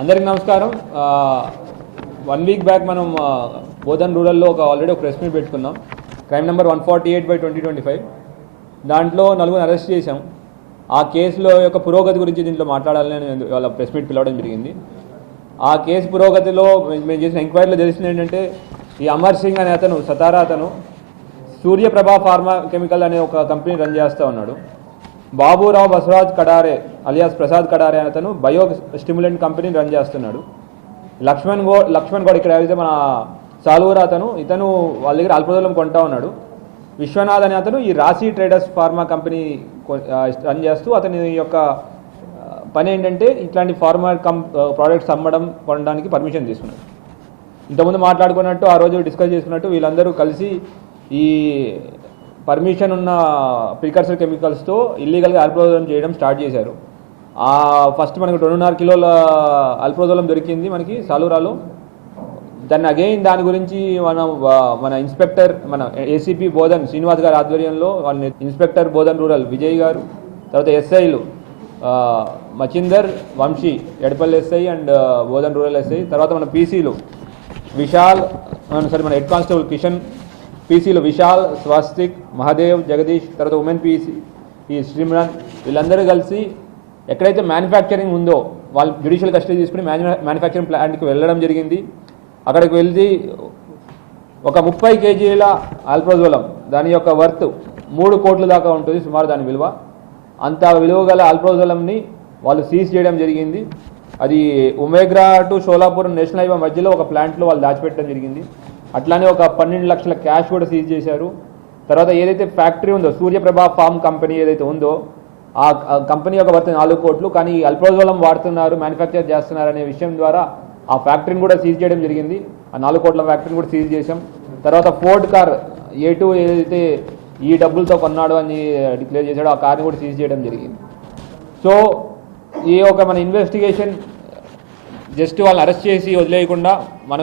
అందరికీ నమస్కారం. 1 week back మనం బోధన్ రూరల్లో ఆల్రెడీ ఒక ప్రెస్ మీట్ పెట్టుకున్నాం. Crime number 148/2025. దాంట్లో 4 అరెస్ట్ చేశాం. ఆ కేసులో యొక్క పురోగతి గురించి దీంట్లో మాట్లాడాలని వాళ్ళ ప్రెస్ మీట్ పిలవడం జరిగింది. ఆ కేసు పురోగతిలో మేము చేసిన ఎంక్వైరీలో తెలిసింది ఏంటంటే, ఈ అమర్ సింగ్ అనే అతను సతారా అతను సూర్యప్రభ ఫార్మా కెమికల్ అనే ఒక కంపెనీ రన్ చేస్తూ ఉన్నాడు. బాబురావు బసవరాజ్ కడారే అలియాస్ ప్రసాద్ కడారే అనే అతను బయో స్టిమ్యులెంట్ కంపెనీని రన్ చేస్తున్నాడు. లక్ష్మణ్ గౌడ్ ఇక్కడ అయితే మన సాలూరా ఇతను వాళ్ళ దగ్గర అల్పదూలం కొంటా ఉన్నాడు. విశ్వనాథ్ అనే అతను ఈ రాశి ట్రేడర్స్ ఫార్మా కంపెనీ రన్ చేస్తూ అతని యొక్క పని ఏంటంటే ఇట్లాంటి ఫార్మా ప్రోడక్ట్స్ అమ్మడం కొనడానికి పర్మిషన్ తీసుకున్నాడు. ఇంతకుముందు మాట్లాడుకున్నట్టు ఆ రోజు డిస్కస్ చేసుకున్నట్టు వీళ్ళందరూ కలిసి ఈ పర్మిషన్ ఉన్న ప్రికర్సర్ కెమికల్స్తో ఇల్లీగల్గా అల్పదూలం చేయడం స్టార్ట్ చేశారు. ఫస్ట్ మనకు 2.5 కిలోల అల్పదూలం దొరికింది మనకి సాలూరాలో. దాని గురించి మన ఇన్స్పెక్టర్ మన ఏసీపీ బోధన్ శ్రీనివాస్ గారి ఆధ్వర్యంలో వాళ్ళ ఇన్స్పెక్టర్ బోధన్ రూరల్ విజయ్ గారు, తర్వాత ఎస్ఐలు Machinder Vamshi Edapalli SI and Bodhan rural SI, తర్వాత మన పీసీలు విశాల్ మన హెడ్ కానిస్టేబుల్ కిషన్, పీసీలు విశాల్, స్వస్తిక్, మహాదేవ్, జగదీష్, తర్వాత ఉమెన్ పీసీ ఈ శ్రీమ్రాన్, వీళ్ళందరూ కలిసి ఎక్కడైతే మ్యానుఫ్యాక్చరింగ్ ఉందో వాళ్ళు జ్యుడిషియల్ కస్టడీ తీసుకుని మ్యానుఫ్యాక్చరింగ్ ప్లాంట్కి వెళ్ళడం జరిగింది. అక్కడికి వెళ్ళి ఒక 30 కేజీల అల్ప్రోజోలం దాని యొక్క వర్త్ 3 కోట్ల దాకా ఉంటుంది సుమారు దాని విలువ. అంత విలువ గల అల్ప్రోజోలంని వాళ్ళు సీజ్ చేయడం జరిగింది. అది ఉమేగ్రా టు షోలాపూర్ నేషనల్ హైవే మధ్యలో ఒక ప్లాంట్లో వాళ్ళు దాచిపెట్టడం జరిగింది. అట్లానే ఒక 12 లక్షల క్యాష్ కూడా సీజ్ చేశారు. తర్వాత ఏదైతే ఫ్యాక్టరీ ఉందో సూర్యప్రభ ఫార్మ్ కంపెనీ ఏదైతే ఉందో ఆ కంపెనీ యొక్క వర్త్ 4 కోట్లు, కానీ అల్ప్రోజోలం వాడుతున్నారు, మ్యానుఫ్యాక్చర్ చేస్తున్నారు అనే విషయం ద్వారా ఆ ఫ్యాక్టరీని కూడా సీజ్ చేయడం జరిగింది. ఆ 4 కోట్ల ఫ్యాక్టరీని కూడా సీజ్ చేశాం. తర్వాత ఫోర్డ్ కార్ A2 ఏదైతే ఈ డబ్బులతో కొన్నాడు అని డిక్లేర్ చేశాడో ఆ కార్ని కూడా సీజ్ చేయడం జరిగింది. సో ఈ ఒక మన ఇన్వెస్టిగేషన్ జస్ట్ వాళ్ళని అరెస్ట్ చేసి వదిలేయకుండా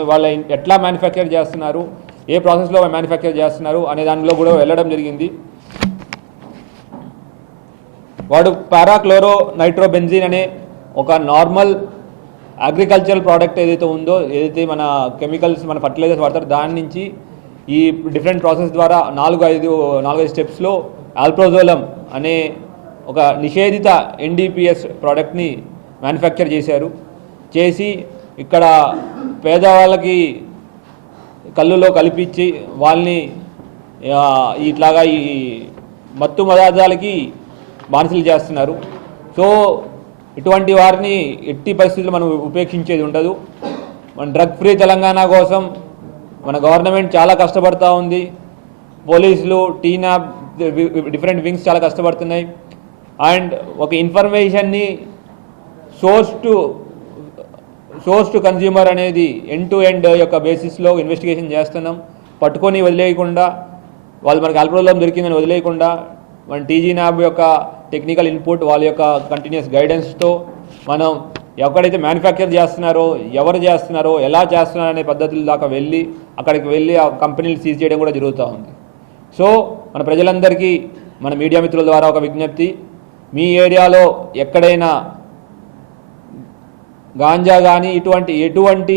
వాళ్ళ ఎట్లా మ్యానుఫ్యాక్చర్ చేస్తున్నారు, ఏ ప్రాసెస్లో మ్యానుఫ్యాక్చర్ చేస్తున్నారు అనే దానిలో కూడా వెళ్ళడం జరిగింది. వాడు పారాక్లోరో నైట్రోబెంజిన్ అనే ఒక నార్మల్ అగ్రికల్చరల్ ప్రోడక్ట్ ఏదైతే ఉందో, ఏదైతే మన కెమికల్స్ మన ఫర్టిలైజర్స్ వాడతారో దాని నుంచి ఈ డిఫరెంట్ ప్రాసెస్ ద్వారా 4-5 స్టెప్స్లో అల్ప్రోజోలం అనే ఒక నిషేధిత NDPS ప్రోడక్ట్ని మ్యానుఫ్యాక్చర్ చేసి ఇక్కడ పేదవాళ్ళకి కళ్ళులో కలిపించి వాళ్ళని ఇట్లాగా ఈ మత్తు పదార్థాలకి బానిసలు చేస్తున్నారు. సో ఇటువంటి వారిని ఎట్టి పరిస్థితుల్లో మనం ఉపేక్షించేది ఉండదు. మన డ్రగ్ ఫ్రీ తెలంగాణ కోసం మన గవర్నమెంట్ చాలా కష్టపడుతూ ఉంది. పోలీసులు, టీనాబ్, డిఫరెంట్ వింగ్స్ చాలా కష్టపడుతున్నాయి. అండ్ ఒక ఇన్ఫర్మేషన్ని సోర్స్ టు కన్జ్యూమర్ అనేది ఎండ్ టు ఎండ్ యొక్క బేసిస్లో ఇన్వెస్టిగేషన్ చేస్తున్నాం. పట్టుకొని వదిలేయకుండా, వాళ్ళు మనకి అల్ప్రోజోలం దొరికిందని వదిలేయకుండా మన టీజీ నాబ్ యొక్క టెక్నికల్ ఇన్పుట్, వాళ్ళ యొక్క కంటిన్యూస్ గైడెన్స్తో మనం ఎక్కడైతే మ్యానుఫ్యాక్చర్ చేస్తున్నారో, ఎవరు చేస్తున్నారో, ఎలా చేస్తున్నారో అనే పద్ధతుల దాకా అక్కడికి వెళ్ళి ఆ కంపెనీలు సీజ్ చేయడం కూడా జరుగుతూ ఉంది. సో మన ప్రజలందరికీ మన మీడియా మిత్రుల ద్వారా ఒక విజ్ఞప్తి, మీ ఏరియాలో ఎక్కడైనా గాంజా కానీ ఎటువంటి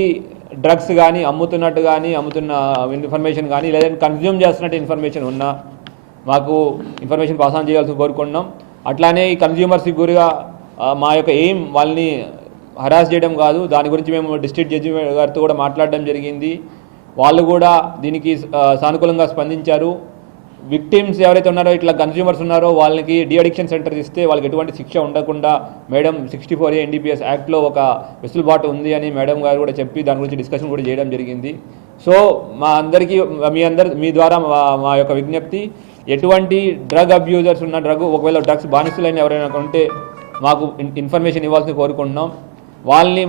డ్రగ్స్ కానీ అమ్ముతున్న ఇన్ఫర్మేషన్ కానీ లేదంటే కన్జ్యూమ్ చేస్తున్నట్టు ఇన్ఫర్మేషన్ ఉన్నా మాకు ఇన్ఫర్మేషన్ పాస్ ఆన్ చేయాల్సి కోరుకుంటున్నాం. అట్లానే ఈ కన్జ్యూమర్స్కి గురిగా మా యొక్క ఎయిమ్ వాళ్ళని హరాస్ చేయడం కాదు. దాని గురించి మేము డిస్ట్రిక్ట్ జడ్జి గారితో కూడా మాట్లాడడం జరిగింది. వాళ్ళు కూడా దీనికి సానుకూలంగా స్పందించారు. విక్టిమ్స్ ఎవరైతే ఉన్నారో, ఇట్లా కన్జ్యూమర్స్ ఉన్నారో వాళ్ళకి అడిక్షన్ సెంటర్ ఇస్తే వాళ్ళకి ఎటువంటి శిక్ష ఉండకుండా మేడం 64A NDPS యాక్ట్లో ఒక వెసులుబాటు ఉంది అని మేడం గారు కూడా చెప్పి దాని గురించి డిస్కషన్ కూడా చేయడం జరిగింది. సో మీ ద్వారా మా యొక్క విజ్ఞప్తి, ఎటువంటి డ్రగ్ అబ్యూజర్స్ ఉన్న ఒకవేళ డ్రగ్స్ బానిసలైన ఎవరైనా ఉంటే మాకు ఇన్ఫర్మేషన్ ఇవ్వాల్సి కోరుకుంటున్నాం. వాళ్ళని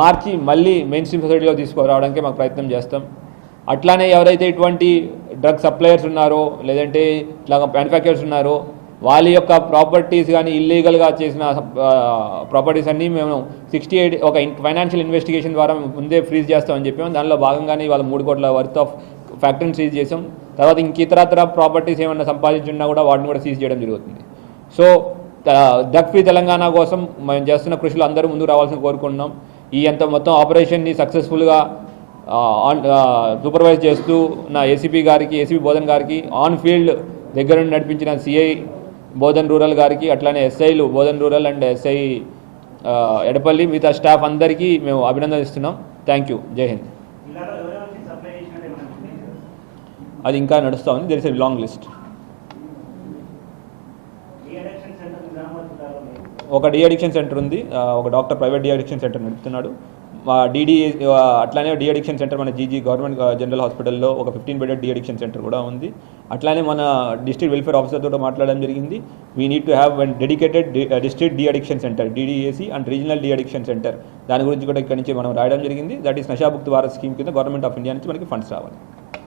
మార్చి మళ్ళీ మెయిన్ స్ట్రీమ్ సొసైటీలో తీసుకురావడానికి మాకు ప్రయత్నం చేస్తాం. అట్లానే ఎవరైతే ఇటువంటి డ్రగ్ సప్లయర్స్ ఉన్నారో లేదంటే ఇట్లా మ్యానుఫ్యాక్చరర్స్ ఉన్నారో వాళ్ళ యొక్క ప్రాపర్టీస్ కానీ ఇల్లీగల్గా చేసిన ప్రాపర్టీస్ అన్నీ మేము 68 ఒక ఫైనాన్షియల్ ఇన్వెస్టిగేషన్ ద్వారా ముందే ఫ్రీజ్ చేస్తామని చెప్పాము. దానిలో భాగంగానే వాళ్ళ 3 కోట్ల వర్త్ ఆఫ్ ఫ్యాక్టరీని సీజ్ చేసాం. తర్వాత ఇతరత్ర ప్రాపర్టీస్ ఏమన్నా సంపాదించున్నా కూడా వాటిని కూడా సీజ్ చేయడం జరుగుతుంది. సో డ్రగ్ ఫ్రీ తెలంగాణ కోసం మేము చేస్తున్న కృషిలో అందరూ ముందుకు రావాల్సిన కోరుకుంటున్నాం. ఈ అంత మొత్తం ఆపరేషన్ని సక్సెస్ఫుల్గా సూపర్వైజ్ చేస్తూ నా ఏసీపీ బోధన్ గారికి, ఆన్ ఫీల్డ్ దగ్గర నుండి నడిపించిన సిఐ బోధన్ రూరల్ గారికి, అట్లానే ఎస్ఐలు Bodhan rural and SI Edapalli మిగతా స్టాఫ్ అందరికీ మేము అభినందనిస్తున్నాం. Thank you. జై హింద్. అది ఇంకా నడుస్తూ ఉంది. There is a long list. ఒక డీ అడిక్షన్ సెంటర్ ఉంది, ఒక doctor private de addiction centre నడుపుతున్నాడు. డీడీ అట్లానే డీ అడిక్షన్ సెంటర్ మన జీజీ గవర్నమెంట్ జనరల్ హాస్పిటల్లో ఒక 15 బెడెడ్ డీ అడిక్షన్ సెంటర్ కూడా ఉంది. అట్లానే మన డిస్ట్రిక్ట్ వెల్ఫేర్ ఆఫీసర్తో మాట్లాడడం జరిగింది. We need to have one dedicated district D addiction centre, DDAC and regional D addiction centre. దాని గురించి కూడా ఇక్కడి నుంచి మనం రాయడం జరిగింది. దట్ ఈస్ నషాముక్త భారత్ స్కీమ్ కింద గవర్నమెంట్ ఆఫ్ ఇండియా నుంచి మనకి ఫండ్స్ రావాలి.